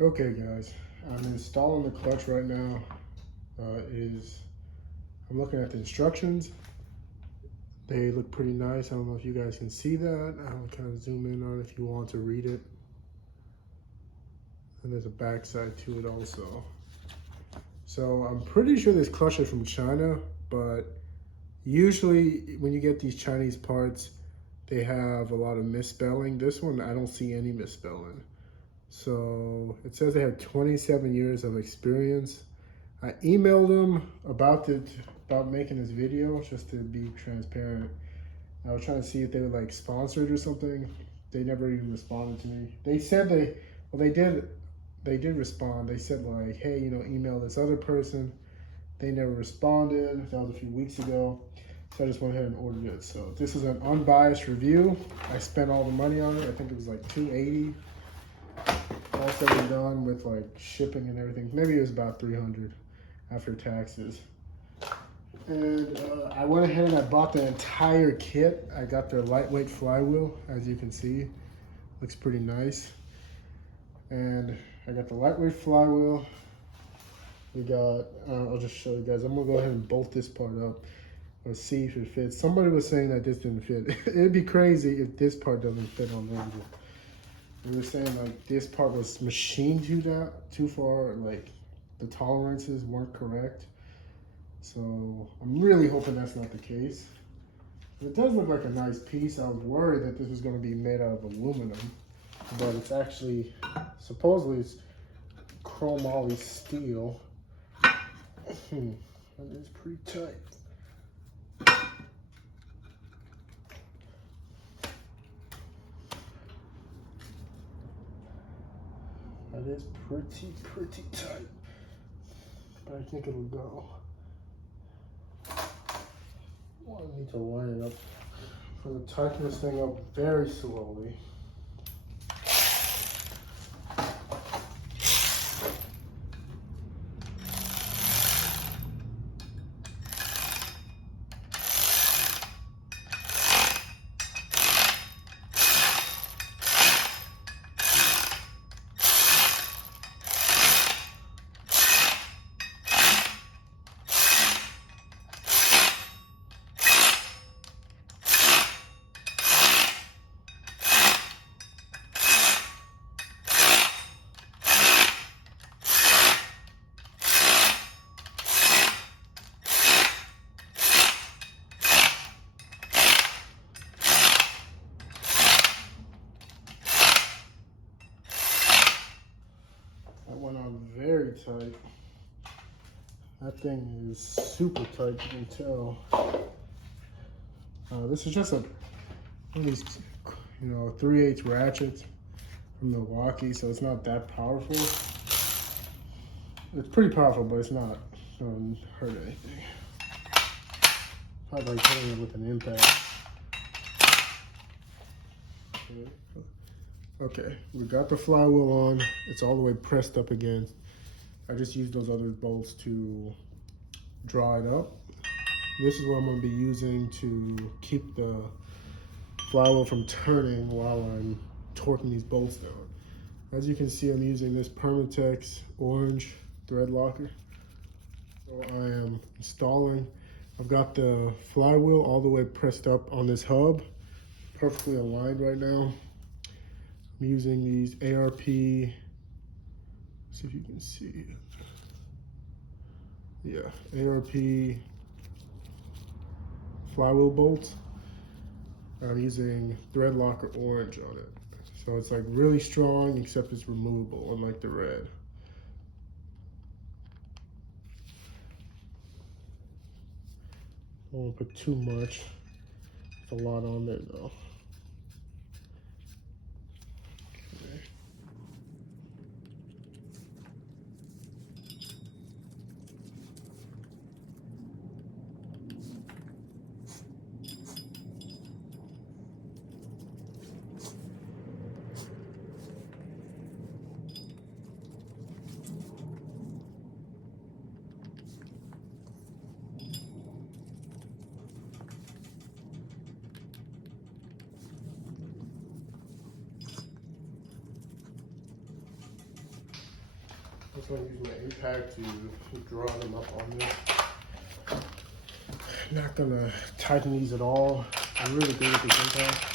Okay guys, I'm installing the clutch right now. I'm looking at the instructions. They look pretty nice. I don't know if you guys can see that. I'll kind of zoom in on it if you want to read it. And there's a backside to it also. So I'm pretty sure this clutch is from China, but usually when you get these Chinese parts, they have a lot of misspelling. This one, I don't see any misspelling. So it says they have 27 years of experience. I emailed them about making this video just to be transparent. I was trying to see if they were like sponsored or something. They never even responded to me. They said they did respond. They said like, hey, email this other person. They never responded. That was a few weeks ago. So I just went ahead and ordered it. So this is an unbiased review. I spent all the money on it. I think it was like $280. All said and done with like shipping and everything. Maybe it was about $300 after taxes. And I went ahead and I bought the entire kit. I got their lightweight flywheel, as you can see. Looks pretty nice. And I got the lightweight flywheel. We got, I'll just show you guys. I'm gonna go ahead and bolt this part up or see if it fits. Somebody was saying that this didn't fit. It'd be crazy if this part doesn't fit on the engine. They were saying like this part was machined too far, like the tolerances weren't correct. So I'm really hoping that's not the case. It does look like a nice piece. I was worried that this was going to be made out of aluminum, but it's actually, supposedly it's chromoly steel. That is pretty tight. That is pretty tight, but I think it'll go. Well, I need to line it up. I'm going to tighten this thing up very slowly. That went on very tight. That thing is super tight, you can tell. This is just one of these, 3/8 ratchets from Milwaukee, so it's not that powerful. It's pretty powerful, but it's not going to hurt anything. Probably like hitting it with an impact. Okay, we got the flywheel on. It's all the way pressed up against. I just used those other bolts to draw it up. This is what I'm going to be using to keep the flywheel from turning while I'm torquing these bolts down. As you can see, I'm using this Permatex orange thread locker. So I am installing. I've got the flywheel all the way pressed up on this hub, perfectly aligned right now. I'm using these ARP, see if you can see it. Yeah, ARP flywheel bolts. I'm using thread locker orange on it. So it's like really strong, except it's removable, unlike the red. I won't put too much. It's a lot on there though. Okay. I'm just going to use my impact to draw them up on this. Not going to tighten these at all. I'm really good with this impact.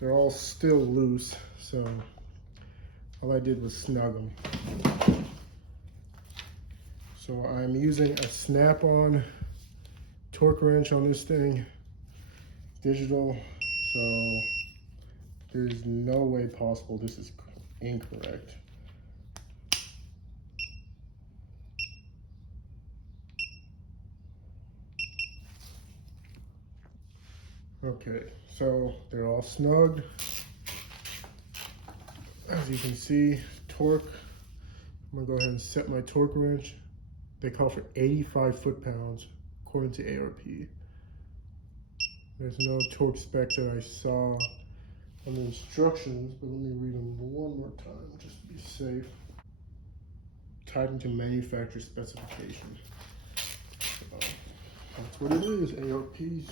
They're all still loose, so all I did was snug them. So I'm using a snap-on torque wrench on this thing, digital, so there's no way possible this is incorrect. Okay, so they're all snugged. As you can see, torque, I'm gonna go ahead and set my torque wrench. They call for 85 foot-pounds according to ARP. There's no torque spec that I saw on the instructions, but let me read them one more time just to be safe. Tighten to manufacturer specification. So that's what it is, ARPs.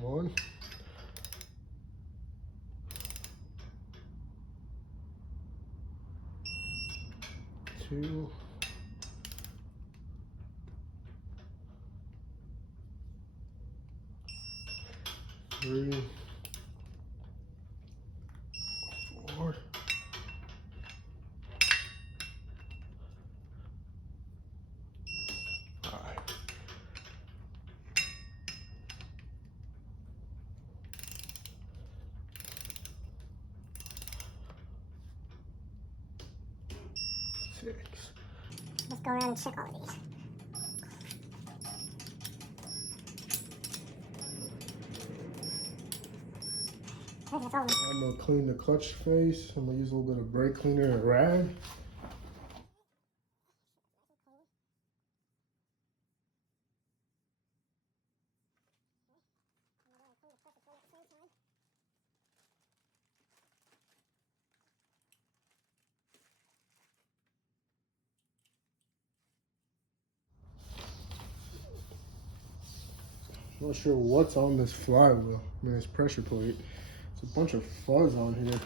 One, two, three, four, five. 6. Let's go around and check all of these. I'm gonna clean the clutch face. I'm gonna use a little bit of brake cleaner and a rag. I'm not sure what's on this flywheel. I mean, this pressure plate. It's a bunch of fuzz on here.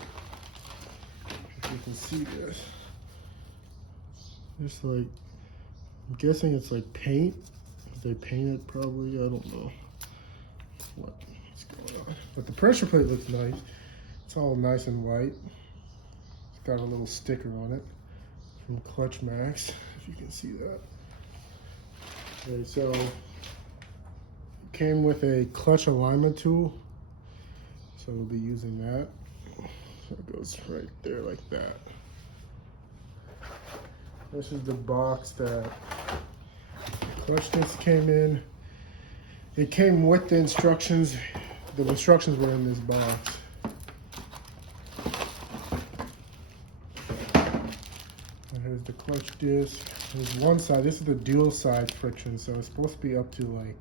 If you can see this. It's like, I'm guessing it's like paint. They painted probably, I don't know what's going on. But the pressure plate looks nice. It's all nice and white. It's got a little sticker on it from ClutchMax, if you can see that. Okay, so came with a clutch alignment tool, so we'll be using that. So it goes right there like that. This is the box that the clutch disc came in. It came with the instructions. The instructions were in this box. And here's the clutch disc. There's one side. This is the dual side friction, so it's supposed to be up to like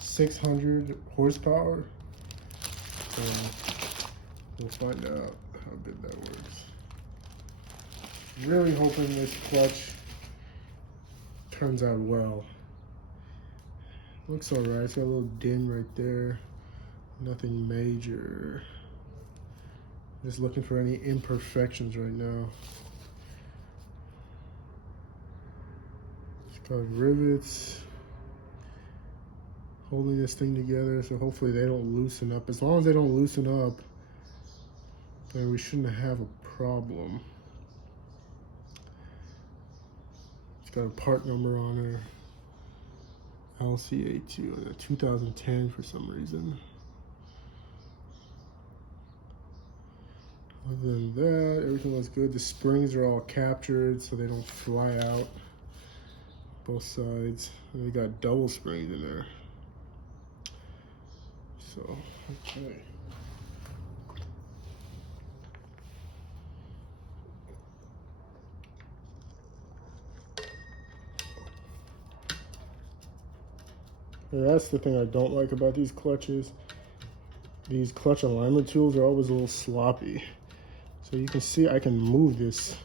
600 horsepower. So we'll find out how good that works. Really hoping this clutch turns out well. Looks alright. It's got a little ding right there. Nothing major. Just looking for any imperfections right now. It's got rivets holding this thing together, so hopefully they don't loosen up. As long as they don't loosen up, then we shouldn't have a problem. It's got a part number on her. LCA2, 2010 for some reason. Other than that, everything looks good. The springs are all captured so they don't fly out both sides. And they got double springs in there. So, okay. That's the thing I don't like about these clutches. These clutch alignment tools are always a little sloppy. So you can see I can move this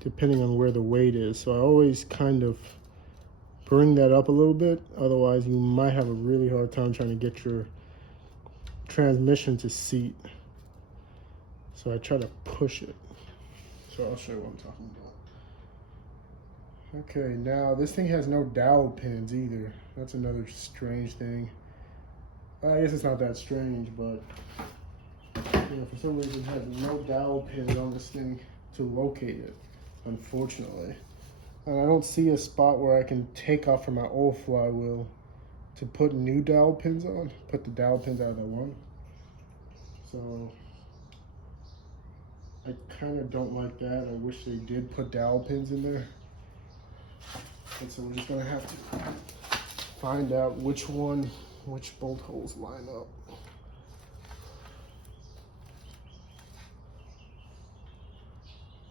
depending on where the weight is. So I always kind of bring that up a little bit. Otherwise, you might have a really hard time trying to get your transmission to seat. So I try to push it. So I'll show you what I'm talking about. Okay, now this thing has no dowel pins either. That's another strange thing. I guess it's not that strange, but you know, for some reason it has no dowel pins on this thing to locate it, unfortunately. And I don't see a spot where I can take off from my old flywheel to put new dowel pins on, put the dowel pins out of the one. So I kind of don't like that. I wish they did put dowel pins in there. And so we're just gonna have to find out which bolt holes line up.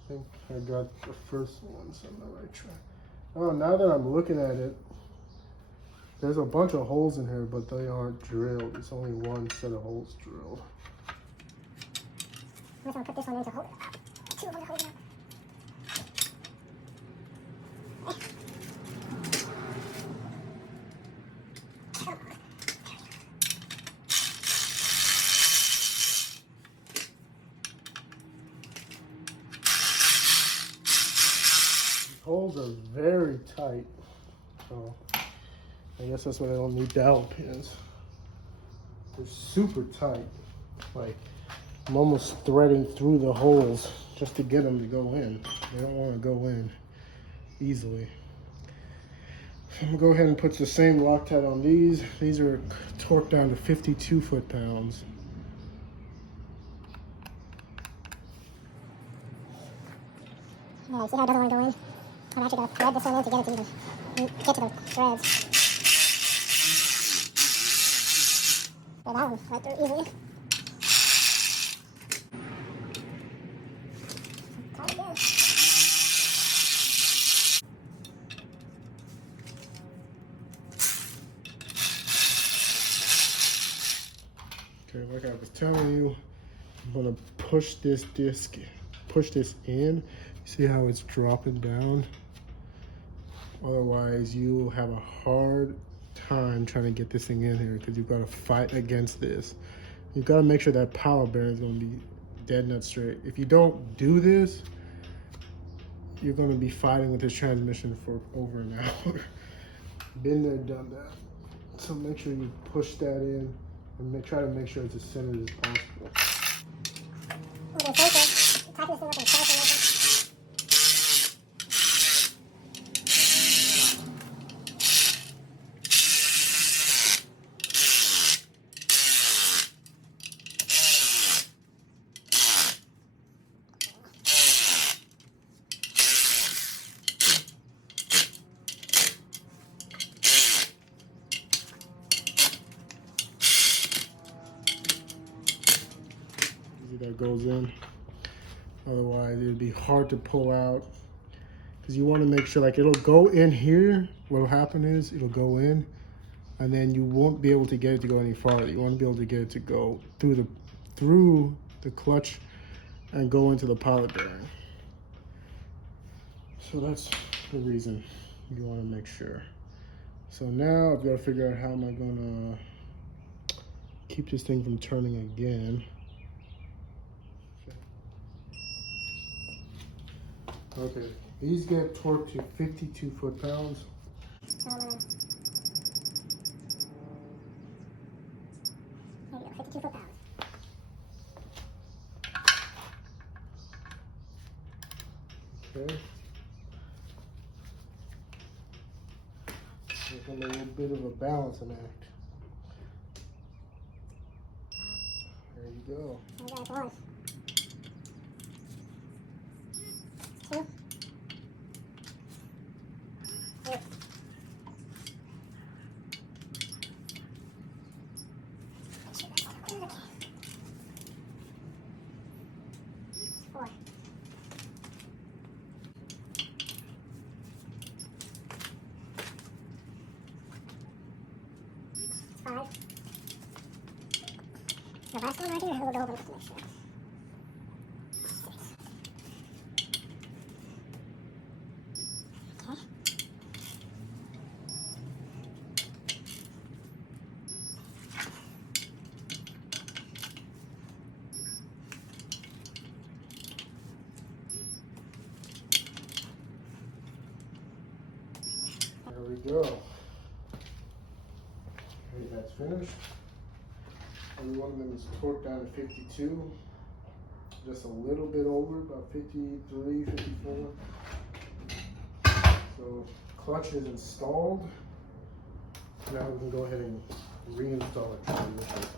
I think I got the first ones on the right track. Oh, now that I'm looking at it, there's a bunch of holes in here, but they aren't drilled. It's only one set of holes drilled. I'm just gonna put this one in to hold it up. Two of them to hold it up. Holes are very tight, so I guess that's why I don't need dowel pins. They're super tight. Like, I'm almost threading through the holes just to get them to go in. They don't want to go in easily. So I'm gonna go ahead and put the same Loctite on these. These are torqued down to 52 foot-pounds. Yeah, see how it doesn't want to go in? I'm actually going to thread this one in to get it to even get to the threads. Well, that one right through easily. Try it again. Okay, like I was telling you, I'm gonna push this disc, push this in. See how it's dropping down? Otherwise, you'll have a hard time trying to get this thing in here because you've got to fight against this. You've got to make sure that power bearing is going to be dead nut straight. If you don't do this, you're going to be fighting with this transmission for over an hour. Been there, done that. So make sure you push that in and try to make sure it's as centered as possible. Okay, so tighten this thing up and try to that goes in. Otherwise, it'd be hard to pull out because you want to make sure, like, it'll go in here. What'll happen is it'll go in, and then you won't be able to get it to go any farther. You want to be able to get it to go through the clutch and go into the pilot bearing. So that's the reason you want to make sure. So now I've got to figure out how am I going to keep this thing from turning again. Okay, these get torqued to 52 foot-pounds. there you go, 52 foot-pounds. Okay. There's a little bit of a balancing act. There you go. There you go, it's one. Two. Three. Four. the last one right here, we'll go over the next one. Okay. There we go. Okay, that's finished. Every one of them is torqued down to 52. Just a little bit over, about 53, 54. So clutch is installed. Now we can go ahead and reinstall the transmission.